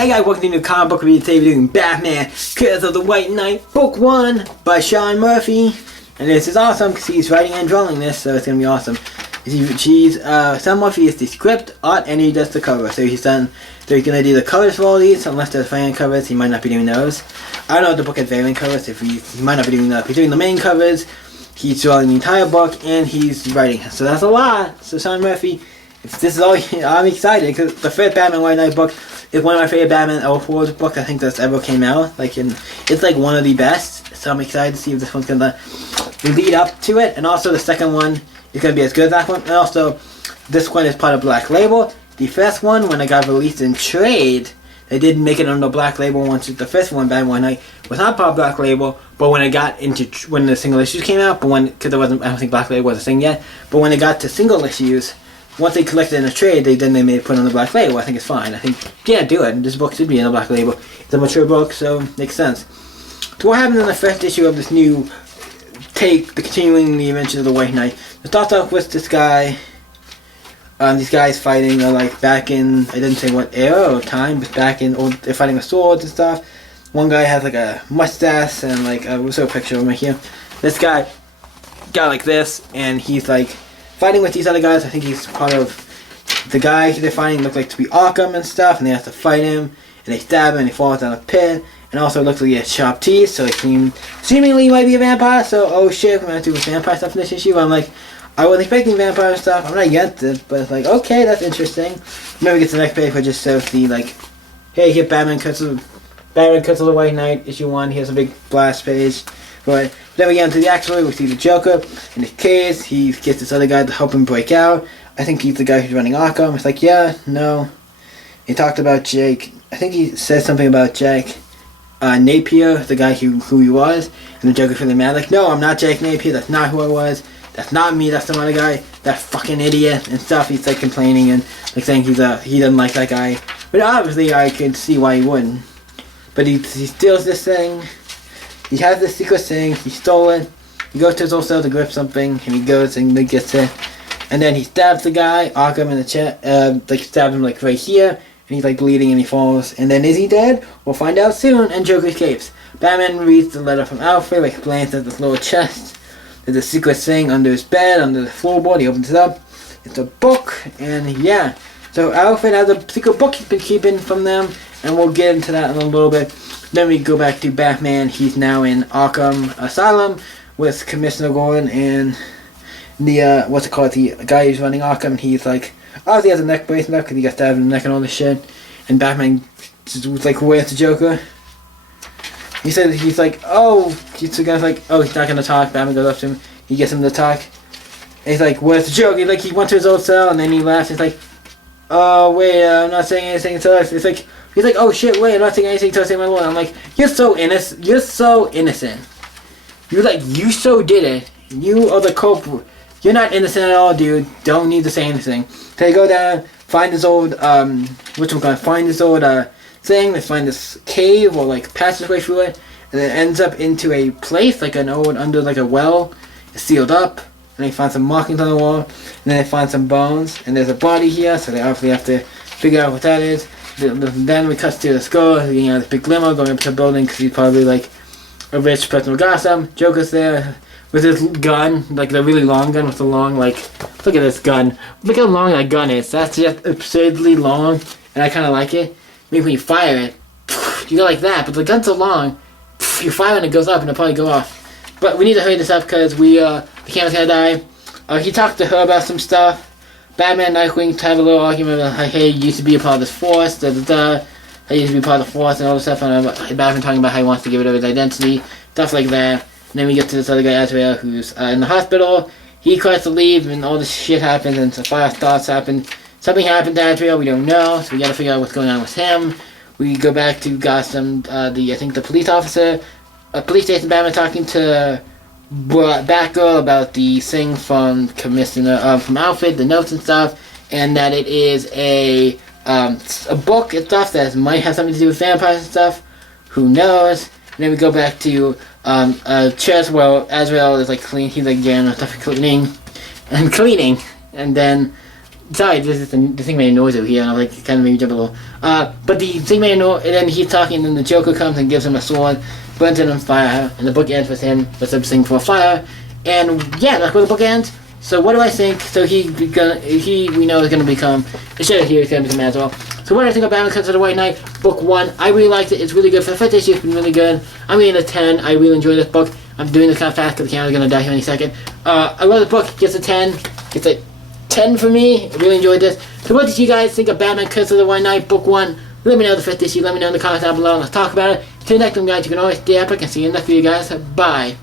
Hey guys, welcome to the new comic book review. Today we're doing Batman, Curse of the White Knight, Book 1 by Sean Murphy. And this is awesome because he's writing and drawing this, so it's going to be awesome. Sean Murphy is the script, art, and he does the cover. So he's going to do the covers for all these, unless there's variant covers, he might not be doing those. I don't know if the book has variant covers, he might not be doing that. If he's doing the main covers, he's drawing the entire book, and he's writing. So that's a lot. So Sean Murphy, if this is all, I'm excited because the first Batman White Knight book is one of my favorite Batman L4 books I think that's ever came out. It's like one of the best. So I'm excited to see if this one's gonna lead up to it. And also the second one is gonna be as good as that one. And also this one is part of Black Label. The first one, when it got released in trade, they did make it under Black Label once. The first one, Batman White Knight, was not part of Black Label, but when it got into when the single issues came out, because I don't think Black Label was a thing yet. But when it got to single issues, once they collected in a trade, they made it put on the Black Label. I think it's fine. I think, yeah, do it. This book should be in the Black Label. It's a mature book, so makes sense. So what happened in the first issue of this new take, continuing the adventures of the White Knight? It starts off with this guy, these guys fighting, back in, I didn't say what era or time, but back in, they're fighting with swords and stuff. One guy has a mustache and we'll show a picture of him right here. This guy like this, and he's fighting with these other guys. I think he's part of the guy they're fighting look like to be Arkham and stuff, and they have to fight him, and they stab him, and he falls down a pit, and also it looks like he has sharp teeth, so he seemingly might be a vampire, so oh shit, we're gonna do vampire stuff in this issue. I wasn't expecting vampire stuff, I'm not against it, but it's okay, that's interesting. Then we get to the next page where it just shows the, hey, here Batman Curse of the White Knight, issue 1, here's a big blast page. But then we get into the actual, we see the Joker in his case. He gets this other guy to help him break out. I think he's the guy who's running Arkham. It's yeah, no. He talked about Jake. I think he said something about Jake Napier, the guy who he was. And the Joker's really mad. No, I'm not Jake Napier. That's not who I was. That's not me. That's some other guy. That fucking idiot and stuff. He's complaining and saying he doesn't like that guy. But obviously I could see why he wouldn't. But he steals this thing. He has this secret thing, he stole it, he goes to his old cell to grip something, and he goes and gets it. And then he stabs the guy, Arkham, in the chest, stabs him right here, and he's bleeding and he falls. And then is he dead? We'll find out soon, and Joker escapes. Batman reads the letter from Alfred, explains that this little chest, there's a secret thing under his bed, under the floorboard. He opens it up, it's a book, and yeah. So Alfred has a secret book he's been keeping from them, and we'll get into that in a little bit. Then we go back to Batman. He's now in Arkham Asylum with Commissioner Gordon and the, the guy who's running Arkham. He's obviously he has a neck brace and stuff because he got stabbed in the neck and all this shit. And Batman just where's the Joker? He said, he's oh, he's the guy's oh, he's not gonna talk. Batman goes up to him. He gets him to talk. And he's where's the Joker? He went to his old cell and then he laughs. He's oh, wait, I'm not saying anything to us. He's oh shit, wait, I'm not saying anything to us, my lord. I'm you're so innocent. You're so innocent. You so did it. You are the culprit. You're not innocent at all, dude. Don't need to say anything. So they go down, find this old, find this old, thing. They find this cave or passageway through it. And it ends up into a place, an old, under a well. It's sealed up. And they find some markings on the wall. And then they find some bones. And there's a body here, so they obviously have to figure out what that is. Then we cut to the skull, getting out of this big limo, going up to the building because he's probably a rich person with Gotham. Joker's there with his gun, the really long gun with the long, look at this gun. Look how long that gun is. That's just absurdly long, and I kind of like it. Maybe when you fire it, you go like that, but the gun's so long, you fire and it goes up and it'll probably go off. But we need to hurry this up because the camera's gonna die. He talked to her about some stuff. Batman and Nightwing have a little argument about hey, you used to be a part of this force, He used to be part of the force and all this stuff, and Batman talking about how he wants to give it up his identity, stuff like that. And then we get to this other guy, Azrael, who's in the hospital. He tries to leave, and all this shit happens, and some fire starts happen. Something happened to Azrael, we don't know, so we gotta figure out what's going on with him. We go back to Gotham, the police officer, police station. Batman talking to Batgirl about the thing from from Alfred, the notes and stuff, and that it is a book and stuff that might have something to do with vampires and stuff. Who knows? And then we go back to a chest where Azrael is clean. He's jamming stuff, cleaning, and then Sorry, this is the thing made a noise over here, and I like kind of made me jump a little. But the thing made a noise, and then he's talking, and then the Joker comes and gives him a sword, burns it on fire, and the book ends with him with some thing for a fire, and yeah, that's where the book ends. So what do I think? So we know is gonna become. Instead of here, he's gonna become Azrael. So what do I think of Batman Curse of the White Knight, Book 1? I really liked it. It's really good. For the first issue, it's been really good. I'm giving it a 10. I really enjoy this book. I'm doing this kind of fast because the camera's gonna die here any second. I love the book. Gets a 10. Gets a 10 for me. I really enjoyed this. So what did you guys think of Batman Curse of the White Knight, Book 1? Let me know the first issue. Let me know in the comments down below. Let's talk about it. Till next time, guys, you can always stay epic and see you in the next video, guys. Bye.